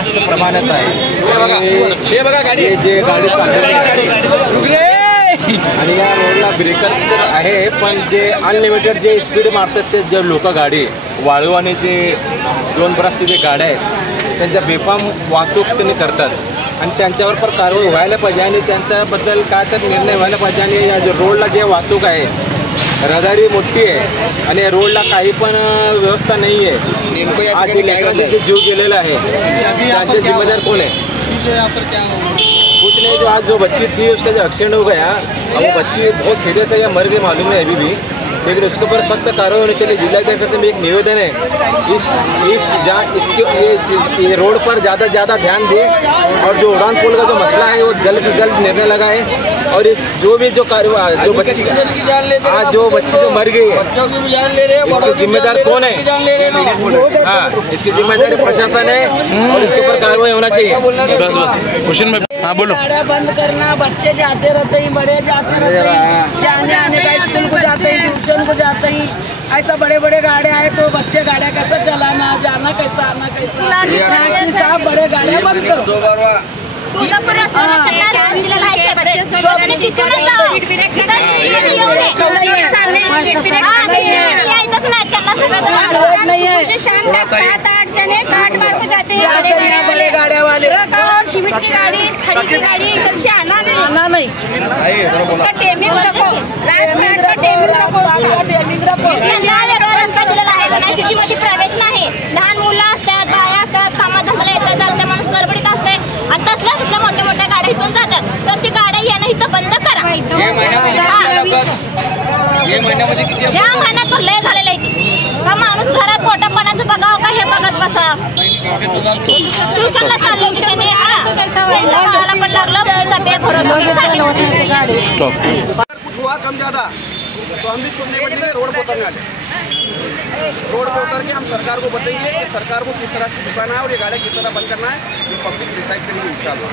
जास्त प्रमाणात आहे। हे बघा गाडी, जे गाडी आणि या रोडला ब्रेकर तर आहे, पण जे अनलिमिटेड जे स्पीड मारतात ते जे लोक गाडी वाळू आणि जे 2 ब्रशचे जे गाड्या आहेत त्यांच्या बेफाम वाहतूक त्यांनी करतात आणि त्यांच्यावर पण कारवाई व्हायला पाहिजे आणि त्यांच्याबद्दल काय तर निर्णय व्हायला पाहिजे। आणि या रोडला जे वाहतूक आहे, रहदारी मोठी आहे आणि रोडला काही पण व्यवस्था नाही आहे। आज लेकरांचे जीव गेलेला आहे, त्यांचे जिम्मेदार कोण है? कुछ नहीं, जो आज जो बच्ची थी उसका जो एक्सीडेंट हो गया, अब वो बच्ची बहुत सीरियस है या मर गई मालूम है अभी भी, लेकिन उसके ऊपर सख्त कार्रवाई होनी चाहिए। जिला कलेक्टर में एक निवेदन है, ये रोड पर ज़्यादा ध्यान दे और जो उड़ान पुल का जो मसला है वो जल्द से जल्द निर्णय लगाए। और इस जो भी जो बच्ची आज जो बच्ची जो मर गई है इसकी जिम्मेदार कौन है? हाँ, इसकी जिम्मेदारी प्रशासन है और इसके ऊपर कार्रवाई होना चाहिए। क्वेश्चन में हाँ बोलो। गाड़ियाँ बंद करना, बच्चे जाते रहते हैं, बड़े जाते रहते हैं, जाने आने का स्कूल को जाते हैं, ट्यूशन को जाते हैं, ऐसा बड़े गाड़ियाँ आए तो बच्चे गाड़ियाँ कैसे चलाना, जाना कैसा, आना कैसा। साहब बड़े गाड़ियाँ बंद करो। शाम तक 7-8 जने काट मार को जाते हैं बड़े गाड़ियाँ वाले, और सीमेंट की गाड़ी, खड़ी की गाड़ी इधर से आना नहीं। उसका टाइमिंग रखो, रात में का टाइमिंग रखो। रस्ता दिलेला आहे, पण सिटीमध्ये प्रवेश नाही। लहान मुलं असतात, बाया असतात, कामाधंद्याला येतात जातात, माणूस गडबडीत असते आणि तसल्या मोठ्या गाड्या इथून जातात, तर ती गाड्या येणं इथं बंद करा। या महिन्यात लय झालेलं आहे का माणूस घरात पोटापाण्याचं बघावं का हे बघत बसा। ट्युशनला चाललो पण लागलं कुछ हुआ कम ज़्यादा तो हम भी सुनने के लिए रोड पर उतरने वाले। रोड पर उतर के हम सरकार को बताएंगे कि सरकार को किस तरह से छुपाना है और ये गाड़ी किस तरह बंद करना है, ये पब्लिक डिसाइड करेंगे इंशाल्लाह।